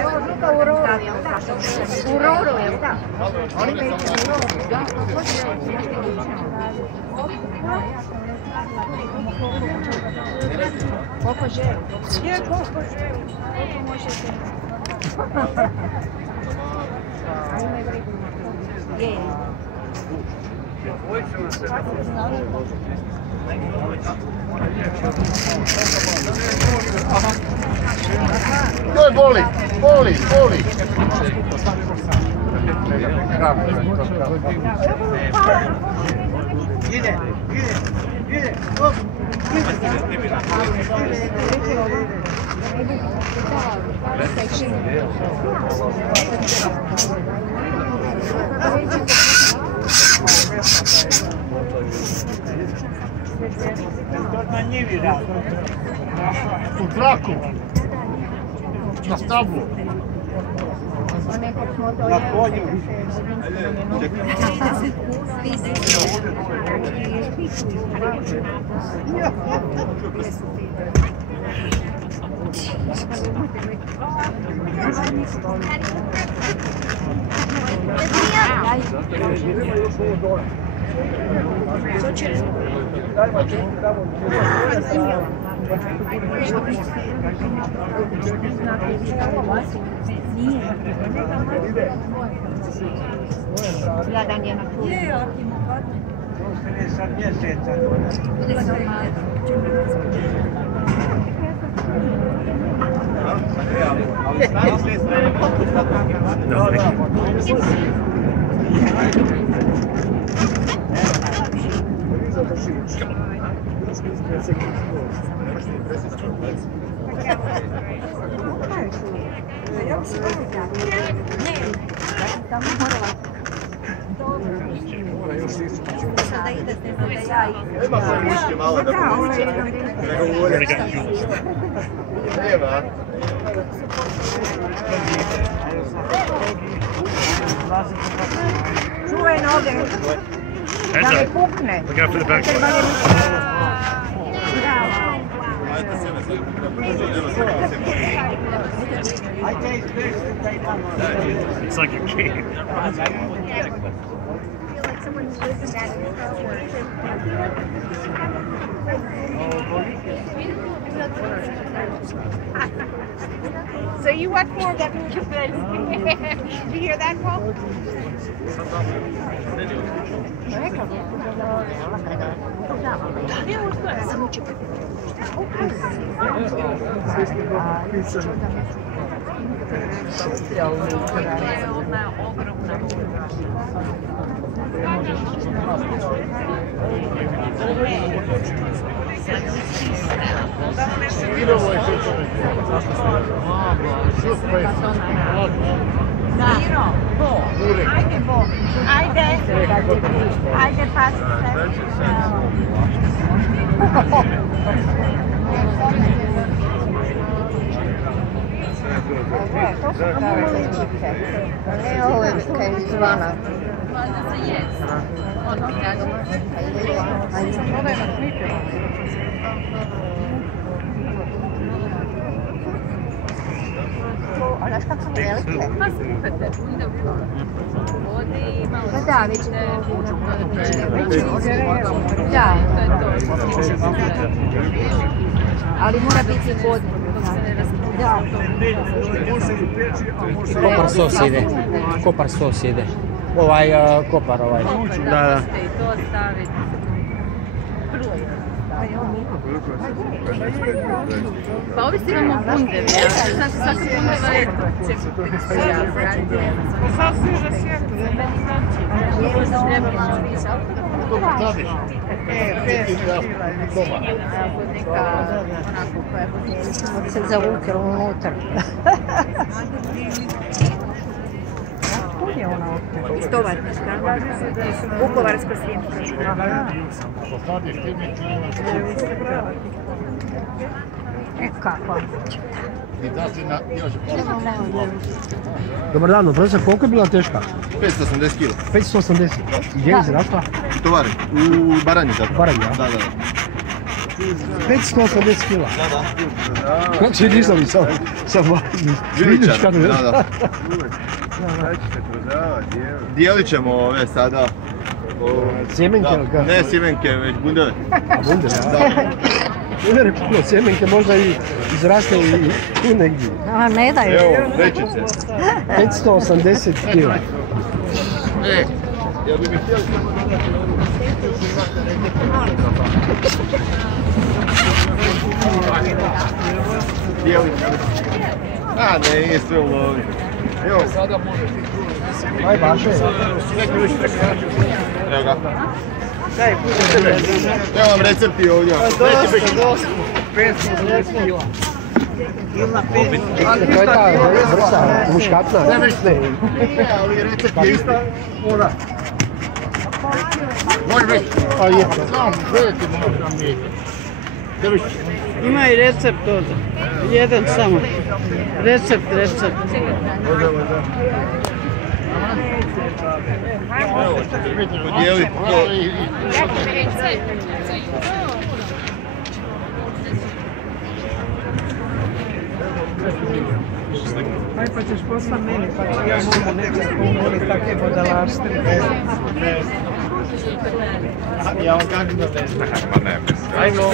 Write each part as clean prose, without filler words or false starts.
Evo druga u roru. U roru je, da. Oni me ići u roru, da. Koliko želi? Je, koliko želi. Koliko možete? Je. Joj, boli, boli, boli. Ide, ide, hop. U traku. Na stablu. Na konju. Jadan je na klubu. Je, ako ima padne. To se ne sad mjeseca. Ima koje muške malo da povuče. Nego volje. Nema. Čuvaj noge. Da ne pukne. Look out for the back. It's like a cave. So you what for that movie? Did you hear that, Paul? Miro, Bo, ajde Bo, ajde, ajde pasi se. To su ličice, ne ove kaj zvana. Valjda se jest. Ono građe. Ovo je na sliče. A znaš kako su velike? Pa skupete, ide u vode i malo Pa da, već je to. Da. To je to. Ali mora biti vodno. Da. Kopar sos ide. Kopar sos ide. Ovaj kopar ovaj. Da, da. I to staviti. Pa ovi si imamo bundevi, znači svaka bundeva je pa sad sviže svijetu, da meni znači. Neka onako koja se zavukila unutra. Kud je ona opet? Iz Tovarniška. Vukovarsko-srijemska. Kako? Dobar dan, profesor, koliko je bila teška? 580 kg. 580. Gdje je izrasla? U Tovari, u Baranji. U Baranji, ja? Da, da. 580 kila. Znači nisam sam vidiš kad me... Da. Dijelit ćemo ove sada. Sjemenke ili kako? Ne sjemenke, već bundeve. Bundeve, da. Bundeve puno, sjemenke možda i izraste i tu negdje. A ne daju. Evo, vrećice. 580 kila. Jel bi mi htjeli samo a ne, nije sve u lovi. Evo, sada možeš ti kruži. Aj baš je. Evo ga. Evo vam recepti ovdje. Dosta. 580 kila. To je ta vrsta muškatna. Ne, ali recept je ista. Voda. Može biti. A je. Znam, gledajte možda mi. Ima i recept ovdje. Jedan samo. Recept. Evo, ćete biti podijeliti. Aj pa ćeš posla meni, pa ću ja mogu neke pomoli takve vodalarstve. Ja vam kažem da ne znam. Ma ne, mislim. Ajmo.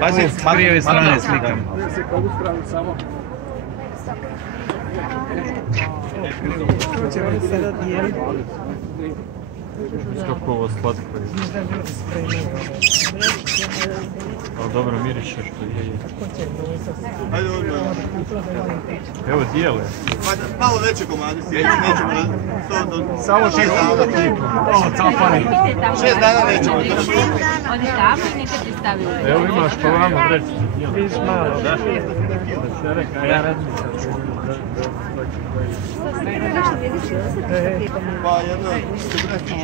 Pazi, s prijeve strane slikam. To će oni sada dijeliti. Kako ovo slatko je. Ali dobro miriše što je. Ajde ovdje. Evo dijele. Malo veće komadi si, nećemo to... Samo 6 dana. Ovo capani. 6 dana nećemo to. Oni tamo i neka ti stavili. Evo imaš po vama vreći. Viš malo. Da se reka, ja razmišljam. Pa jedno...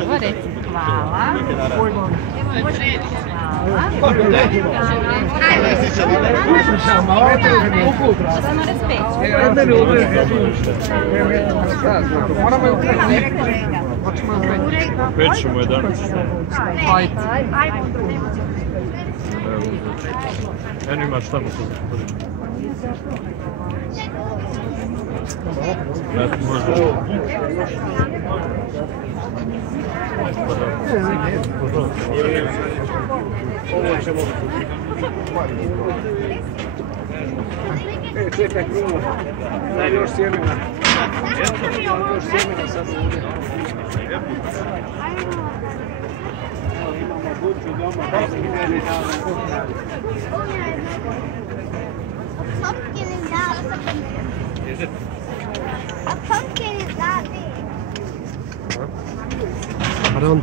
Evo recept, hvala. Samo Peć ćemo 11. Eno imaš tamo to. Može. Čekaj krulo. Daj još sjemena. Još sjemena sad ovdje. Imamo buču doma, da se ideli na... Pumpkin is that. Is it? A pumpkin is that big. Pardon.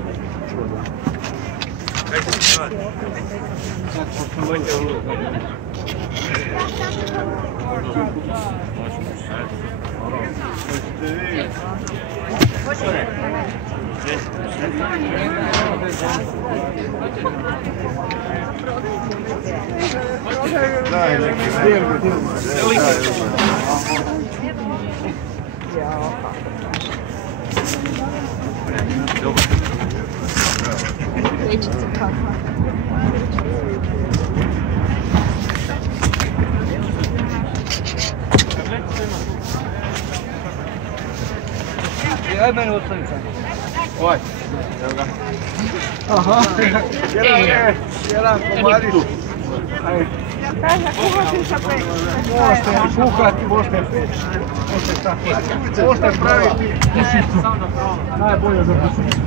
Daj neki Aj meni ostavi sad. Ovaj, evo ga. Aha. Jedan komadić. Ajde. Možete kuhati, možete peći. Možete praviti kušicu. Najbolje za kušicu.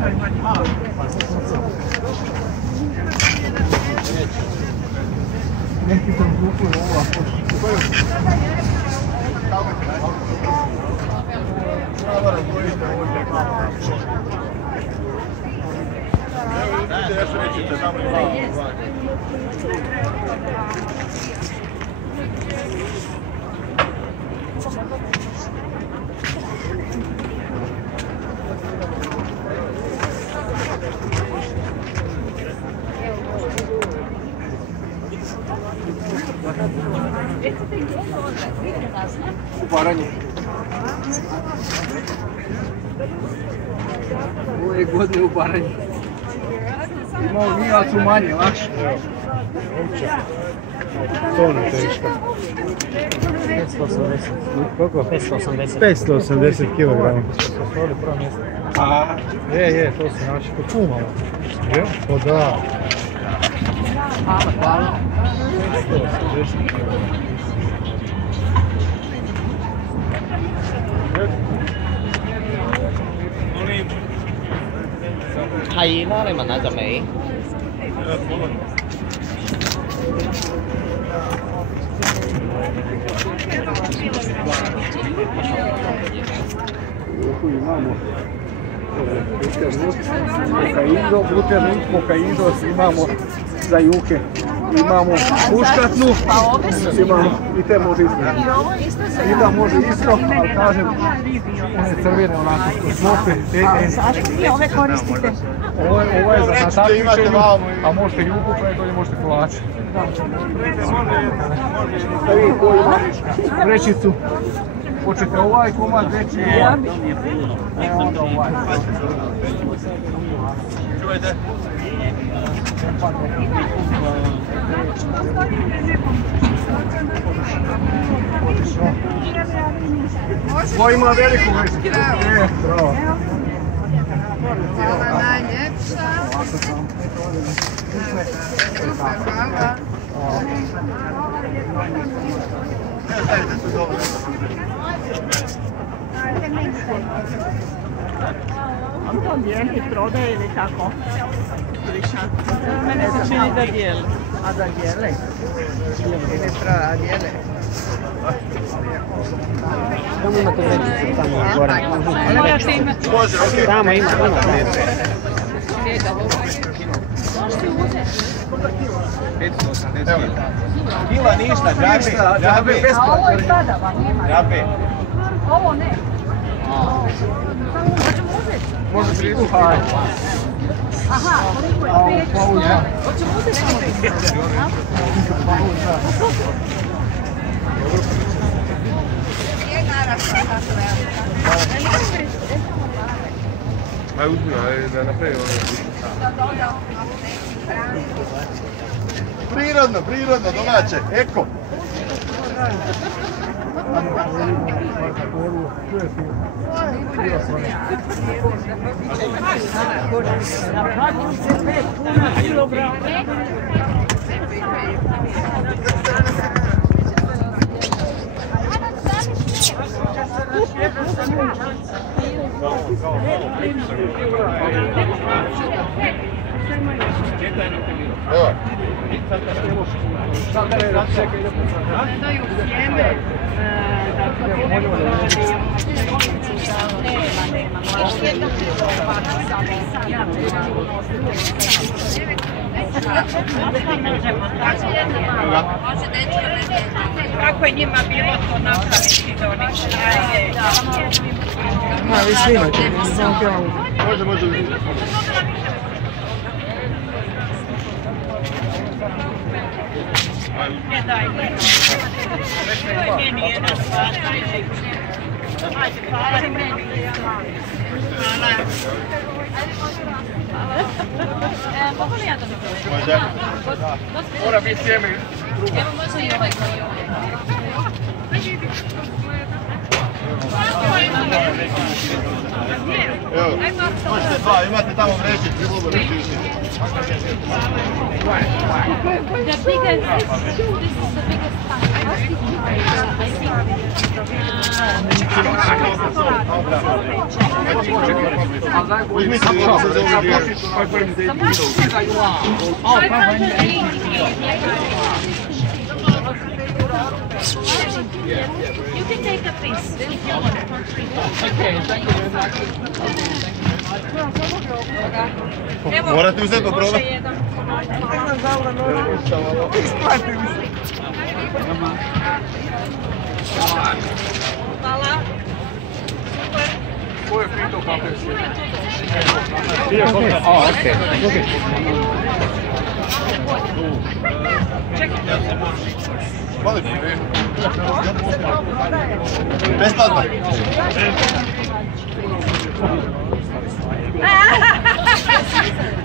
Neki sam kupuju ova kušicu. U Baranji. ove godine u Baranji. Imao nije, ali su manje, lakše. Tona teška. 580. Koliko? 580. 580 kg. A, Je, to se naši kod kumala. Je? O da. Hvala. 580 kg. Hay nó đây mà nó cho Mỹ. tu imamo Buternus, imamo za juhe, imamo muškatnu, imamo i te može isto. I da može isto, ali kažem, one crvene onako što svote. Zašto vi ove koristite? Ovo je za natakmičenju, a možete juhu, pa dolje možete kolače. Da vi koji ima vrećicu, hoćete ovaj komad veći i ovaj. E onda ovaj. Čujete? Ko ima veliku vrećicu? Bravo. Hvala najljepša. Super, hvala. On to dijeli, prodaje ili kako? Mene se čini da dijeli. A da dijele? Ili prava dijele? Tamo imate vrećicu tamo gore. Može, okej. Tamo ima. Kila ništa, džabe. A ovo i tada vam ima. Džabe. Ovo ne. Može prijeći. Aha, koliko je 5? Hoćemo uzeti samo 5. Nije narasla tako ja. Aj uzmi, da napravi Prirodno, domaće, eko. Evo. Daju sjeme, kako je njima bilo to napraviti do onih kraje. Vi snimate, samo pjevam. Može. Ne daj, meni jedan svataj. Ajde, hvala meni. Hvala. Mogu li ja da mi Može. Mora biti sjeme. Evo može i ovaj koji je Evo, možete dva, imate tamo vreće, prilubo vreće. The biggest, this is the biggest Uzmite kako se zove gdje. You can take a piece if you want. Morate uzeti pa probati. Hvala. Ko je pitao kako je sjeme? Okej. Molim. Besplatno.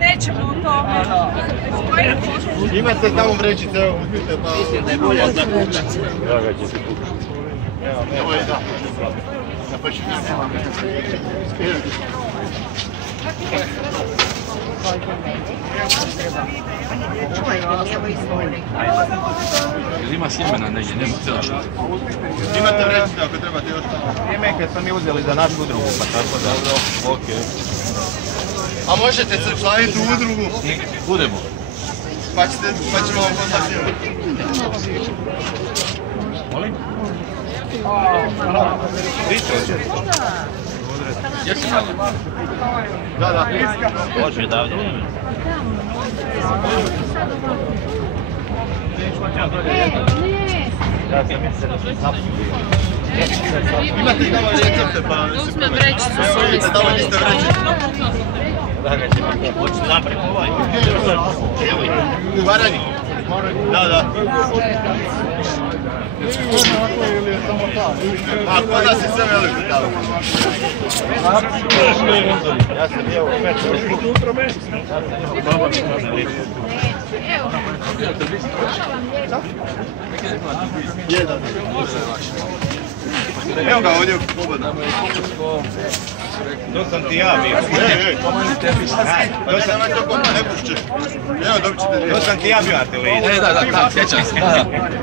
Nećemo u tome. Imate tamo vrećice, evo, uzmite pa... Mislim da je bolje za kućice. Draga će se kućice. Evo je da. Ima sjemena negdje, nema cijela što. Imate vrećice ako trebate još tamo. Sjemenke smo mi uzeli za našu udrugu, pa tako da... Dobro, okej. A možete se članiti u udrugu? Budemo. Pa ćemo vam kontaktirati. Molim? Vi će ođe? Jesi malo? Da. Može odavde. Imate tamo recepte pa... Uzme vrećicu s ove Imate tamo niste vrećice. Hoću naprijed ovaj. U Baranji? Da. A kod nas je sve veliko tamo. Ja sam bio u Metru. Jedan. Evo ga ovdje slobodno. To sam ti ja bio. Pa nisam vam to kome ne pušćeš. Evo dobit ćete dvije. To sam ti ja bio na televiziji. Da, sjećam se.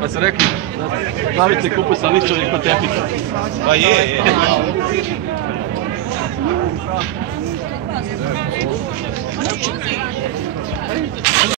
Pa su rekli, glavice kupu sa ličovnik kod tepika. Pa je. Thank you.